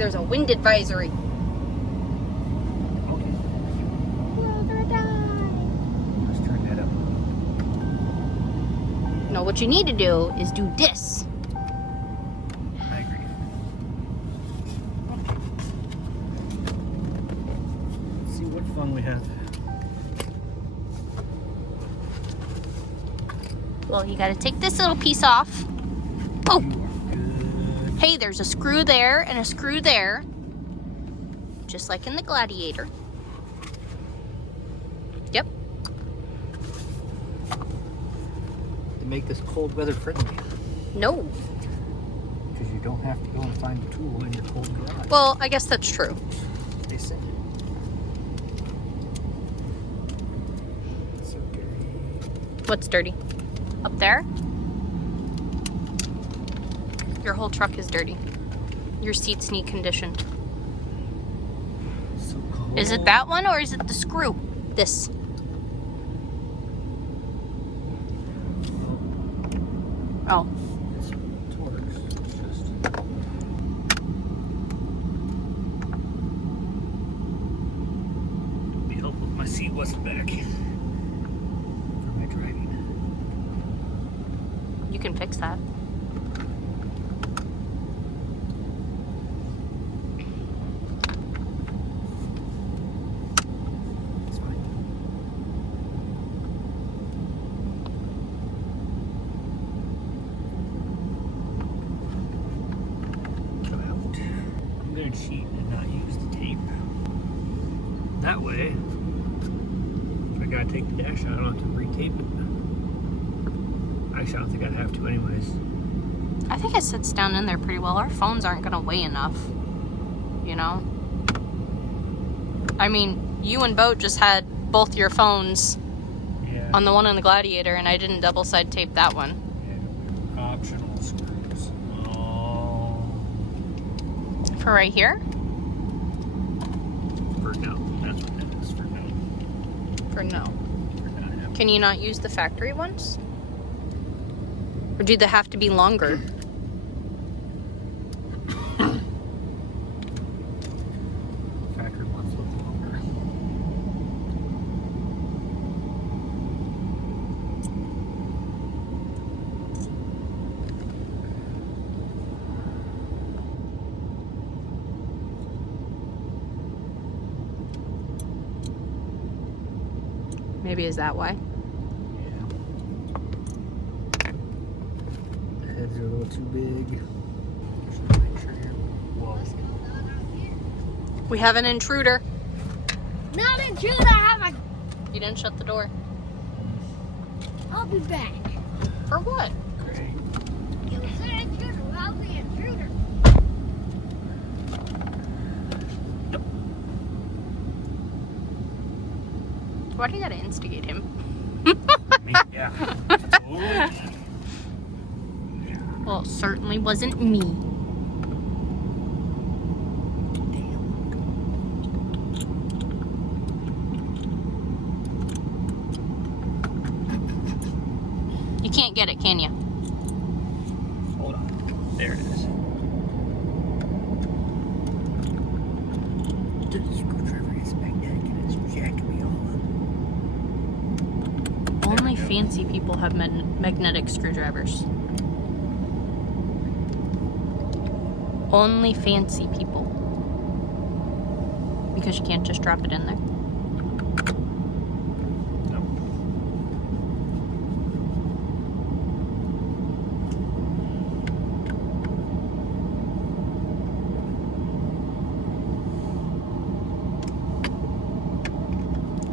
there's a wind advisory. Okay. We're gonna die. Let's turn that up. No, what you need to do is do this. I agree. Let's see what fun we have. Well, you gotta take this little piece off. Oh! You are good. Hey, there's a screw there and a screw there. Just like in the Gladiator. Yep. To make this cold weather friendly. No. Because you don't have to go and find a tool in your cold garage. Well, I guess that's true. They say. So dirty. What's dirty? Up there? Your whole truck is dirty. Your seats need conditioned. So cold. Is it that one or is it the screw? This. Oh. It's Torx. It's just. It'd be helpful if my seat wasn't back. For my driving. You can fix that. It's fine. Come out. I'm gonna cheat and not use the tape. That way, if I gotta take the dash out, I don't have to retape it. Actually, I don't think I'd have to anyways. I think it sits down in there pretty well. Our phones aren't gonna weigh enough, you know? I mean, you and Boat just had both your phones Yeah. on the one in the Gladiator, and I didn't double side tape that one. And optional screws. Oh. For right here? For no. That's what that is. For no. For no. For not having. Can you not use the factory ones? Or do they have to be longer? Factory ones look longer. Maybe is that why? Yeah. The heads are a little too big. Just make sure you're. Whoa. We have an intruder. Not intruder, I have a... You didn't shut the door. I'll be back. For what? Great. You said intruder, I'll be intruder. Why do you gotta instigate him? Me? Yeah. Totally. Well, it certainly wasn't me. You can't get it, can you? Hold on. There it is. The screwdriver is magnetic and it's jacked me all up. Only we go. fancy people have magnetic screwdrivers. Only fancy people. Because you can't just drop it in there. Nope.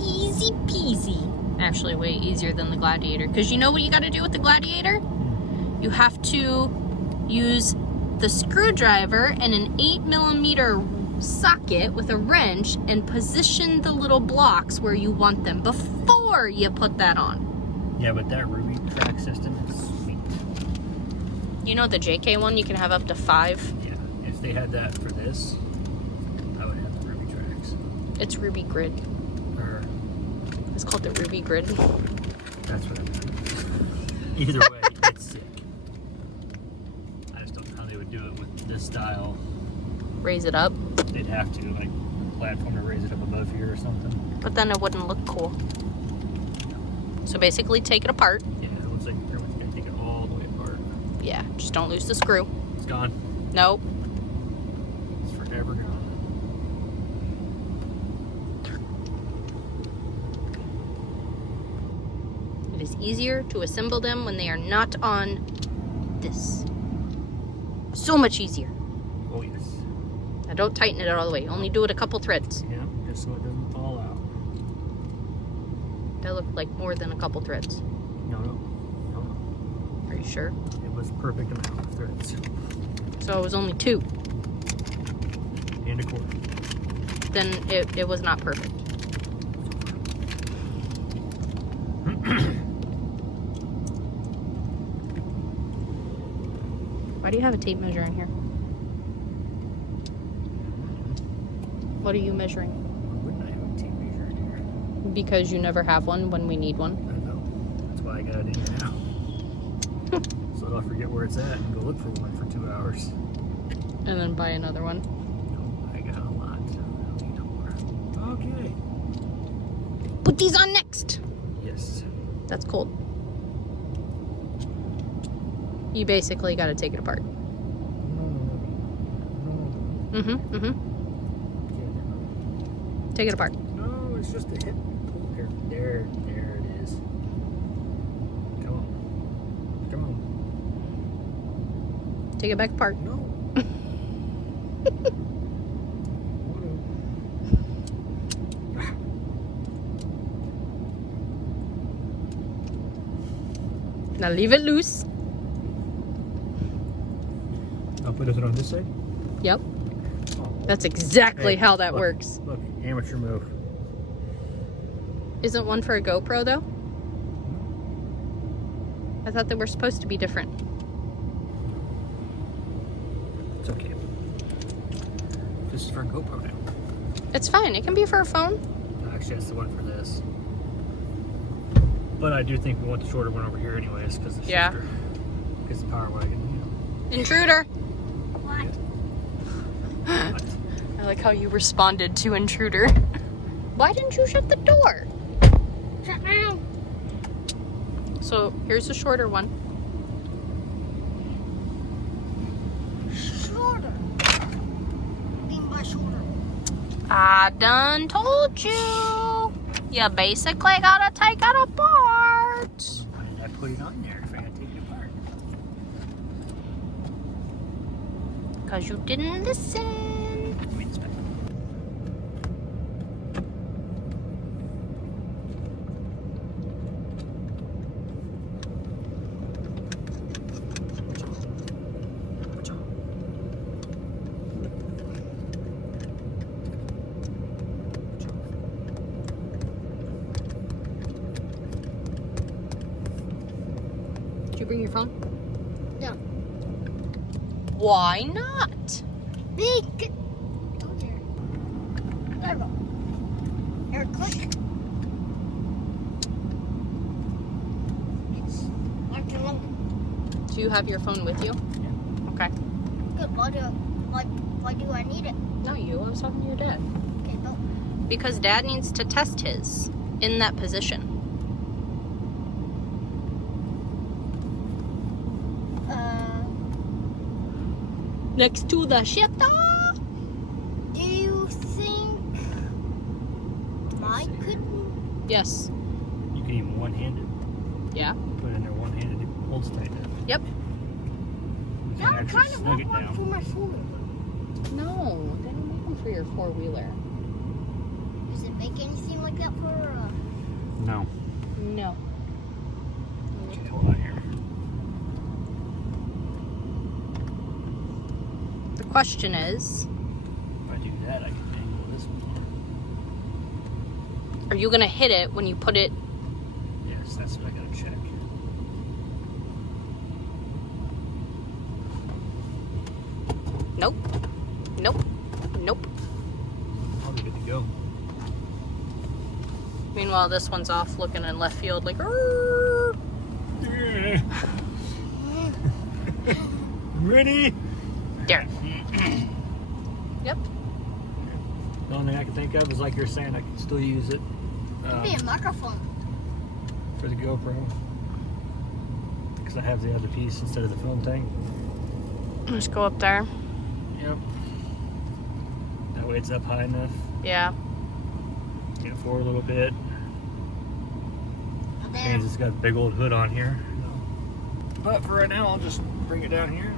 Easy peasy. Actually, way easier than the Gladiator. Because you know what you gotta do with the Gladiator? You have to use the screwdriver and an 8mm socket with a wrench and position the little blocks where you want them before you put that on. Yeah, but that Ruby track system is sweet. You know the JK one, you can have up to 5. Yeah, if they had that for this, I would have the Ruby tracks. It's Ruby Grid. Or, It's called the Ruby Grid. that's what I meant. Either way, it's sick. I just don't know how they would do it with this style raise it up. They'd have to, like, a platform to raise it up above here or something. But then it wouldn't look cool. So basically take it apart. Yeah, it looks like you're going to take it all the way apart. Yeah, just don't lose the screw. It's gone. Nope. It's forever gone. It is easier to assemble them when they are not on this. So much easier. Oh, yes. Now don't tighten it all the way. Only do it a couple threads. Yeah, just so it doesn't fall out. That looked like more than a couple threads. No. Are you sure? It was perfect amount of threads. So it was only 2. And a quarter. Then it was not perfect. Why do you have a tape measure in here? What are you measuring? Wouldn't I have a tape measure in here? Because you never have one when we need one. I know. That's why I got it in here now. So I don't forget where it's at and go look for one for 2 hours. And then buy another one. No, I got a lot. I don't need no more. Okay. Put these on next. Yes. That's cold. You basically got to take it apart. No. Take it apart. No, it's just a hip. There it is. Come on. Take it back apart. No. Now leave it loose. I'll put it on this side. Yep. Oh. That's exactly Hey, how that look, works. Look, amateur move. Isn't one for a GoPro though? I thought they were supposed to be different. It's okay. This is for a GoPro now. It's fine. It can be for a phone. Actually, that's the one for this. But I do think we want the shorter one over here anyways, because the Yeah. shifter. Because the Power Wagon, Intruder. What? What? I like how you responded to intruder. Why didn't you shut the door? Shut down. So here's the shorter one. Shorter. Being by shorter. I done told you. You basically gotta take it apart. Why did I put it on there if I had to take it apart? Because you didn't listen. Wait a second. Did you bring your phone? No. Why not? Big. Oh dear. There we go. Here, click. It's like your own. Do you have your phone with you? Yeah. Okay. Good. Why do I need it? No, you. I was talking to your dad. Okay, go. Because Dad needs to test his in that position. Next to the shifter. Do you think I could? Yes. You can even one-handed. Yeah. Put it in there one-handed. It holds tight. Yep. You can I'm actually trying to snug want it one down. for my shoulder. No, they don't make them for your four-wheeler. Does it make anything like that for? No. No. Okay, hold on here. The question is, If I do that, I can angle this one. are you gonna hit it when you put it? Yes, that's what I gotta check. Nope. Nope. Nope. Probably good to go. Meanwhile, this one's off looking in left field like, "Arr." Ready? There. Yep. The only thing I can think of is, like you're saying, I can still use it Could be a microphone. for the GoPro. Because I have the other piece instead of the film tank. Just go up there. Yep. That way it's up high enough. Yeah. Get forward a little bit. There. Means it's got a big old hood on here. But for right now, I'll just bring it down here.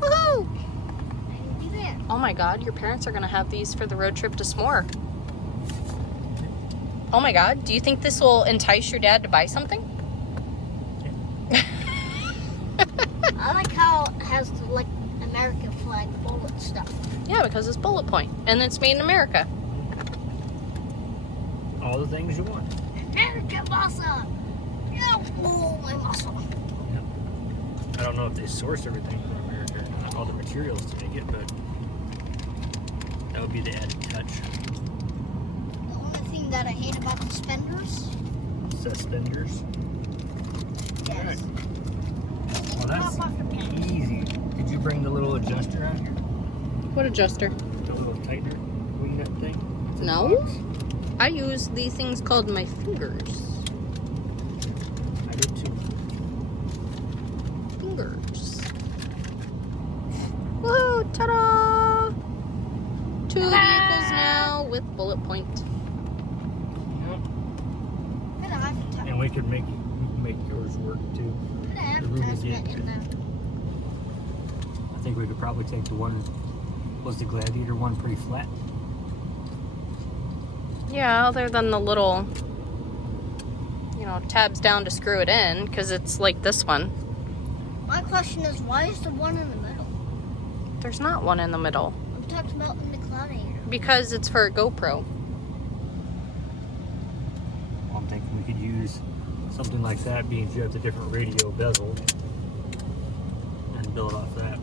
Woohoo! I can do that. Oh my god, your parents are gonna have these for the road trip to S'more. Oh my god, do you think this will entice your dad to buy something? I like how it has the like American flag bullet stuff. Yeah, because it's Bulletpoint and it's made in America. All the things you want. American muscle. Yeah, oh, my muscle. I don't know if they source everything from America, all the materials to make it, but that would be the added touch. The only thing that I hate about the suspenders. Suspenders. Yes. Alright. Well, that's Pop off the pants. easy. Did you bring the little adjuster out here? What adjuster? The little tightener wing nut thing? It's in the No. box. I use these things called my fingers. I did too. Fingers. Whoa, ta-da! 2 vehicles now with Bulletpoint. Yep. Good advertisement. And we could make yours work too. Good the room is advertisement yet. in there. I think we could probably take the one. Was the Gladiator one pretty flat? Yeah, other than the little, tabs down to screw it in, because it's like this one. My question is, why is the one in the middle? There's not one in the middle. I'm talking about in the Gladiator. Because it's for a GoPro. Well, I'm thinking we could use something like that, being you have the different radio bezel, and build off that.